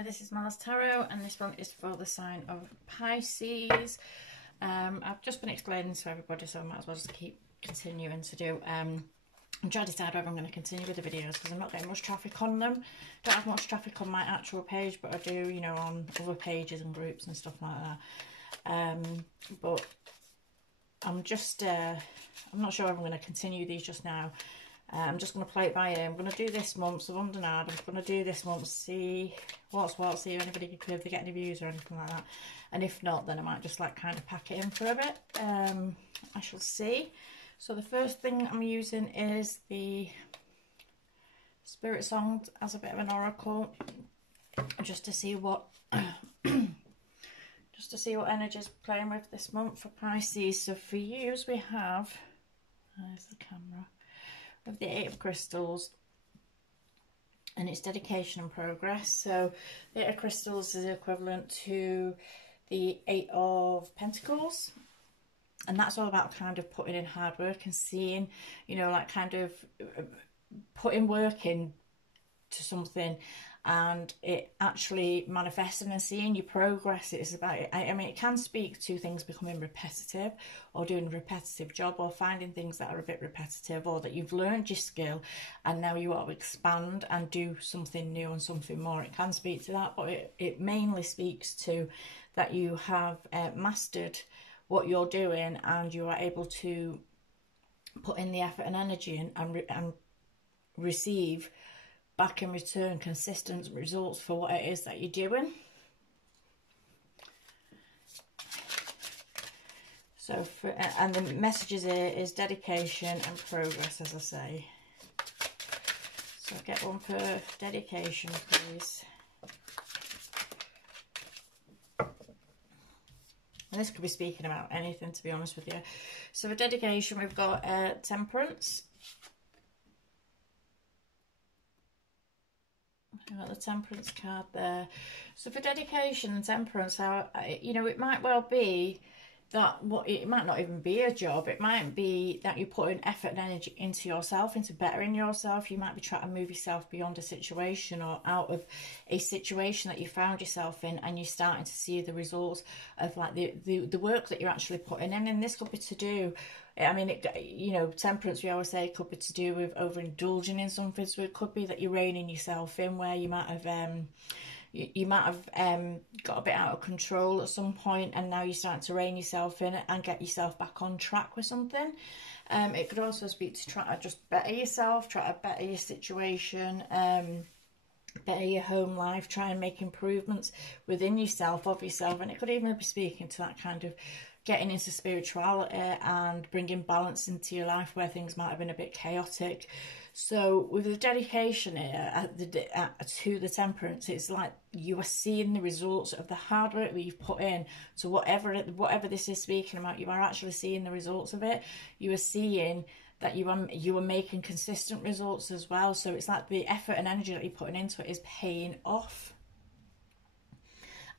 Hi, this is Mala's Tarot, and this one is for the sign of Pisces. I've just been explaining to everybody, so I might as well just keep continuing to do. I'm trying to decide whether I'm going to continue with the videos because I'm not getting much traffic on them. Don't have much traffic on my actual page, but I do, you know, on other pages and groups and stuff like that. But I'm just, I'm not sure if I'm going to continue these just now. I'm just going to play it by ear. I'm going to do this month, so I'm going to do this month, see what's what, see if anybody can, if they get any views or anything like that. And if not, then I might just like kind of pack it in for a bit. I shall see. So the first thing I'm using is the Spirit Song as a bit of an oracle, just to see what just to see what energy's playing with this month for Pisces. So for yous we have, there's the camera, with the Eight of Crystals, and it's dedication and progress. So the Eight of Crystals is equivalent to the Eight of Pentacles, and that's all about kind of putting in hard work and seeing, you know, like kind of putting work in to something and it actually manifesting and seeing your progress. It's about, I mean, it can speak to things becoming repetitive, or doing a repetitive job, or finding things that are a bit repetitive, or that you've learned your skill and now you want to expand and do something new and something more. It can speak to that, but it mainly speaks to that you have mastered what you're doing and you are able to put in the effort and energy and receive back in return consistent results for what it is that you're doing. So for, and the messages here is dedication and progress, as I say. So get one for dedication, please. And this could be speaking about anything, to be honest with you. So for dedication, we've got temperance. I've got the temperance card there. So for dedication and temperance, you know, it might well be that it might not even be a job. It might be that you're putting effort and energy into yourself, into bettering yourself. You might be trying to move yourself beyond a situation or out of a situation that you found yourself in, and you're starting to see the results of like the work that you're actually putting in. And this could be to do, I mean, you know, temperance, we always say, it could be to do with overindulging in something. So it could be that you're reining yourself in, where you might have you might have got a bit out of control at some point, and now you're starting to rein yourself in and get yourself back on track with something. It could also speak to try to just better yourself, try to better your situation, better your home life, try and make improvements within yourself, of yourself. And it could even be speaking to that kind of getting into spirituality and bringing balance into your life where things might have been a bit chaotic. So with the dedication to the temperance, it's like you are seeing the results of the hard work that you've put in to whatever this is speaking about. You are actually seeing the results of it. You are seeing that you are making consistent results as well. So it's like the effort and energy that you're putting into it is paying off.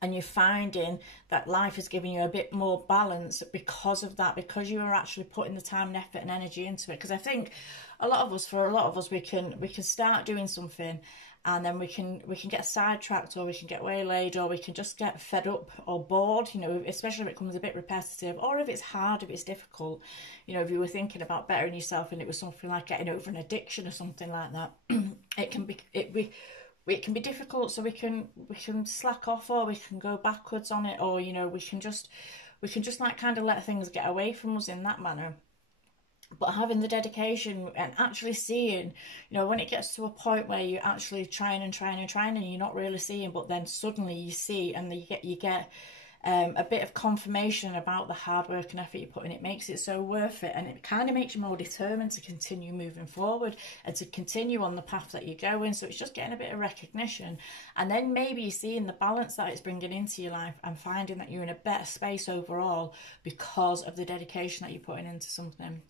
And you're finding that life is giving you a bit more balance because of that, because you are actually putting the time and effort and energy into it. Because I think for a lot of us, we can start doing something, and then we can get sidetracked, or we can get waylaid, or we can just get fed up or bored, you know, especially if it becomes a bit repetitive, or if it's hard, if it's difficult. You know, if you were thinking about bettering yourself and it was something like getting over an addiction or something like that, it can be difficult. So we can slack off, or we can go backwards on it, or, you know, we can just like kind of let things get away from us in that manner. But having the dedication and actually seeing, you know, when it gets to a point where you're actually trying and you're not really seeing, but then suddenly you see, and you get a bit of confirmation about the hard work and effort you put in, it makes it so worth it, and it kind of makes you more determined to continue moving forward and to continue on the path that you're going. So it's just getting a bit of recognition, and then maybe you're seeing the balance that it's bringing into your life and finding that you're in a better space overall because of the dedication that you're putting into something.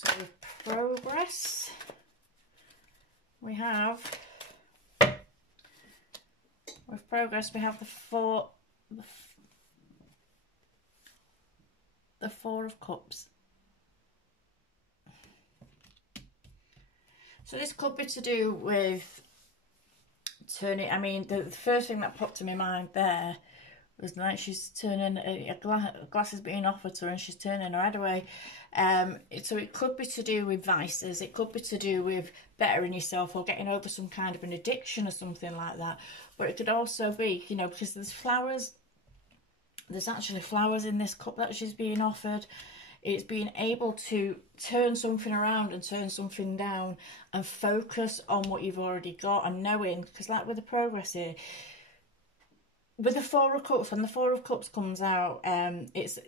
So with progress, we have the Four of Cups. So this could be to do with turning, I mean, the first thing that popped to my mind there was like she's turning, a glass is being offered to her and she's turning her head away. So it could be to do with vices, it could be to do with bettering yourself or getting over some kind of an addiction or something like that. But it could also be, you know, because there's flowers, there's actually flowers in this cup that she's being offered. It's being able to turn something around and turn something down and focus on what you've already got, and knowing, because like with the progress here, with the Four of Cups, when the Four of Cups comes out, it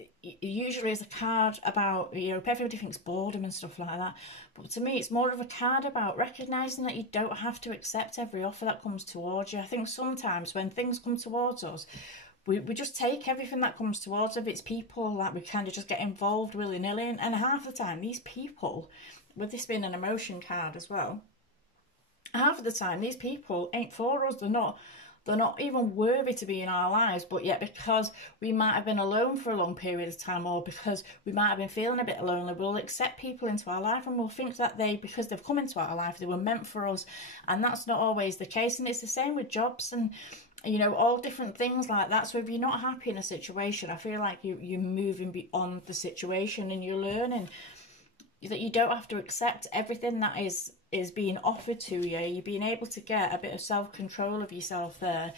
usually is a card about, you know, everybody thinks boredom and stuff like that, but to me it's more of a card about recognising that you don't have to accept every offer that comes towards you. I think sometimes when things come towards us, we just take everything that comes towards us. If it's people, like, we kind of just get involved willy-nilly, and half the time these people, with this being an emotion card as well, half of the time these people ain't for us. They're not even worthy to be in our lives, but yet because we might have been alone for a long period of time, or because we might have been feeling a bit lonely, we'll accept people into our life and we'll think that because they've come into our life, they were meant for us. And that's not always the case. And it's the same with jobs and, you know, all different things like that. So if you're not happy in a situation, I feel like you're moving beyond the situation, and you're learning that you don't have to accept everything that is being offered to you. You're being able to get a bit of self-control of yourself there,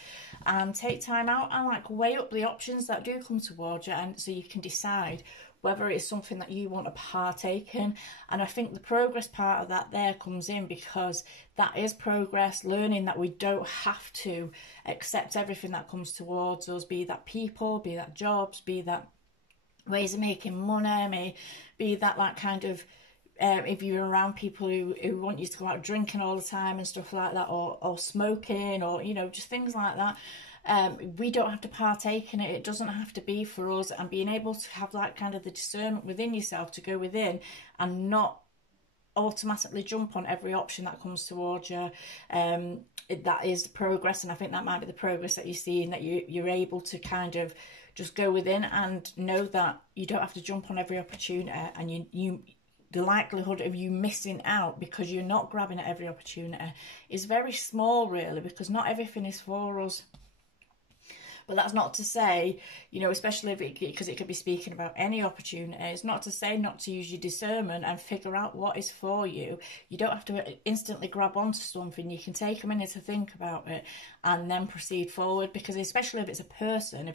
and take time out and like weigh up the options that do come towards you, and so you can decide whether it's something that you want to partake in. And I think the progress part of that there comes in, because that is progress, learning that we don't have to accept everything that comes towards us, be that people, be that jobs, be that ways of making money, may be that like kind of if you're around people who want you to go out drinking all the time and stuff like that, or smoking, or, you know, just things like that. We don't have to partake in it. It doesn't have to be for us. And being able to have that kind of the discernment within yourself to go within and not automatically jump on every option that comes towards you, that is progress. And I think that might be the progress that you're seeing, that you're able to kind of just go within and know that you don't have to jump on every opportunity, and the likelihood of you missing out because you're not grabbing at every opportunity is very small, really, because not everything is for us. But that's not to say, you know, especially because it could be speaking about any opportunity, it's not to say not to use your discernment and figure out what is for you. You don't have to instantly grab onto something. You can take a minute to think about it and then proceed forward, because especially if it's a person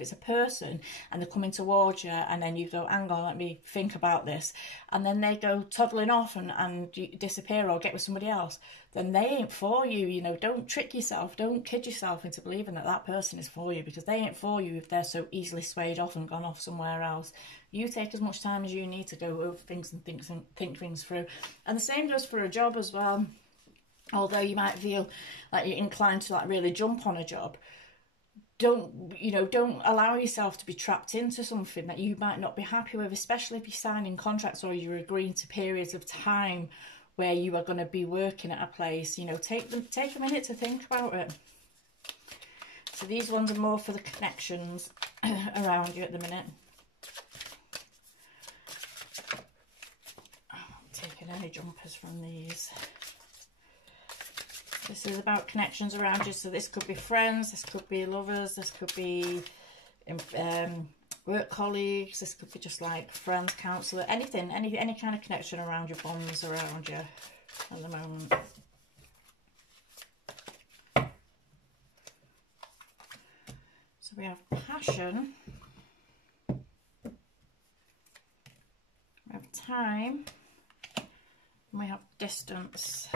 and they're coming towards you, and then you go, hang on, let me think about this, and then they go toddling off and disappear or get with somebody else, then they ain't for you. You know, don't trick yourself, don't kid yourself into believing that that person is for you, because they ain't for you if they're so easily swayed off and gone off somewhere else. You take as much time as you need to go over things and think things through. And the same goes for a job as well. Although you might feel like you're inclined to like really jump on a job, don't allow yourself to be trapped into something that you might not be happy with, especially if you're signing contracts or you're agreeing to periods of time where you are going to be working at a place. You know, take a minute to think about it. So these ones are more for the connections around you at the minute. I'm not taking any jumpers from these. This is about connections around you. So this could be friends, this could be lovers, this could be work colleagues, this could be just like friends, counsellor, anything, any kind of connection around your bonds around you at the moment. So we have passion, we have time, and we have distance.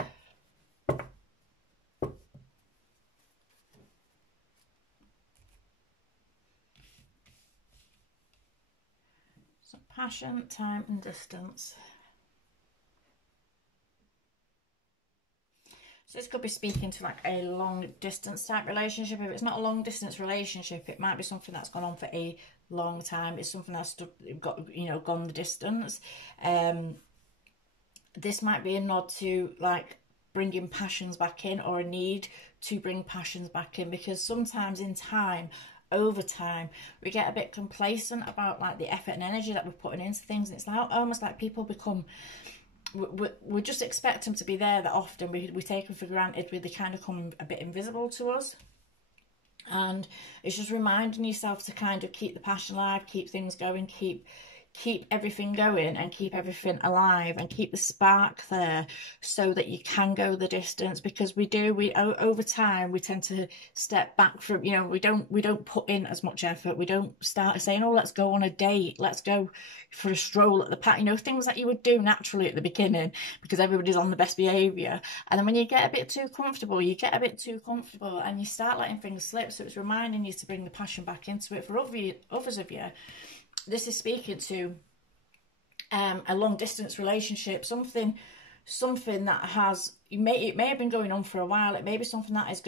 So passion, time and distance. So this could be speaking to like a long distance type relationship. If it's not a long distance relationship, it might be something that's gone on for a long time. It's something that's gone the distance. This might be a nod to like bringing passions back in, or a need to bring passions back in, because sometimes in time, over time, we get a bit complacent about like the effort and energy that we're putting into things, and it's like almost like people become we just expect them to be there that often. We take them for granted. They kind of come a bit invisible to us. And it's just reminding yourself to kind of keep the passion alive, keep things going, keep everything going, and keep everything alive, and keep the spark there, so that you can go the distance. Because we over time we tend to step back from, you know, we don't put in as much effort. We don't start saying, oh, let's go on a date, let's go for a stroll at the park, you know, things that you would do naturally at the beginning because everybody's on the best behavior. And then when you get a bit too comfortable, and you start letting things slip. So it's reminding you to bring the passion back into it. For others of you, this is speaking to a long distance relationship, something that it may have been going on for a while. It may be something that has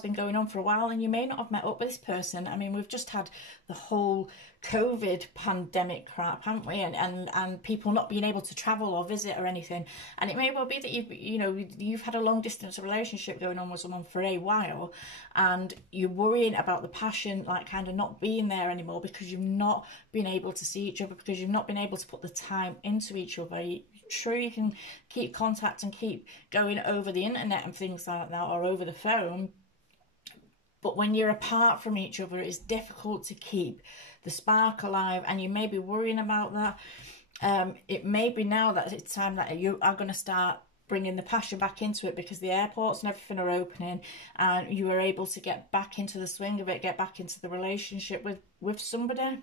been going on for a while, and you may not have met up with this person. I mean, we've just had the whole COVID pandemic crap, haven't we? And people not being able to travel or visit or anything. And it may well be that you've had a long distance relationship going on with someone for a while, and you're worrying about the passion like kind of not being there anymore because you've not been able to see each other, because you've not been able to put the time into each other. Sure, you can keep contact and keep going over the internet and things like that, or over the phone, but when you're apart from each other, it's difficult to keep the spark alive, and you may be worrying about that. It may be now that it's time that you are going to start bringing the passion back into it, because the airports and everything are opening, and you are able to get back into the swing of it, get back into the relationship with somebody.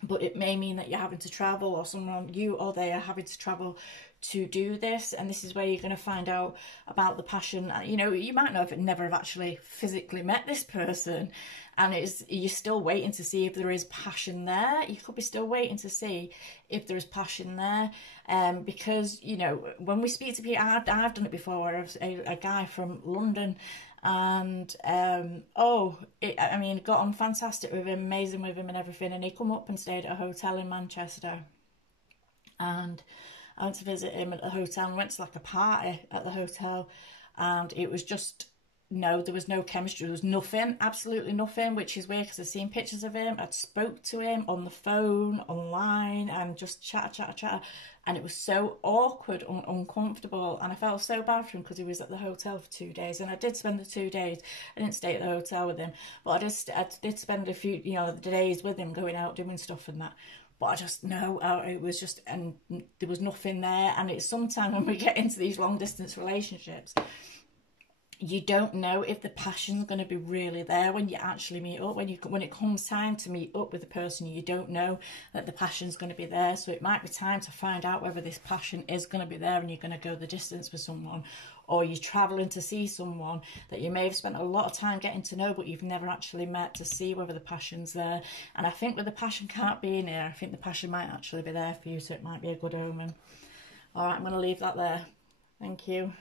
But it may mean that you're having to travel, or you or they are having to travel to do this. And this is where you're going to find out about the passion. You know, you might never have actually physically met this person, and you're still waiting to see if there is passion there. You could be still waiting to see if there is passion there. Because, you know, when we speak to people, I've done it before, where a guy from London, and got on fantastic with him, amazing with him and everything, and he come up and stayed at a hotel in Manchester, and I went to visit him at the hotel, and went to like a party at the hotel, and it was just there was no chemistry, there was nothing, absolutely nothing, which is weird because I'd seen pictures of him, I'd spoke to him on the phone, online, and just chat, and it was so awkward and uncomfortable, and I felt so bad for him because he was at the hotel for 2 days, and I did spend the 2 days. I didn't stay at the hotel with him, but I did spend a few days with him, going out doing stuff and that. But I just know it was just, and there was nothing there. And it's sometimes when we get into these long distance relationships, you don't know if the passion's going to be really there when you actually meet up. When it comes time to meet up with the person, you don't know that the passion's going to be there. So it might be time to find out whether this passion is going to be there, and you're going to go the distance with someone, or you're travelling to see someone that you may have spent a lot of time getting to know, but you've never actually met, to see whether the passion's there. And I think with the passion can't be in here, I think the passion might actually be there for you, so it might be a good omen. All right, I'm going to leave that there. Thank you.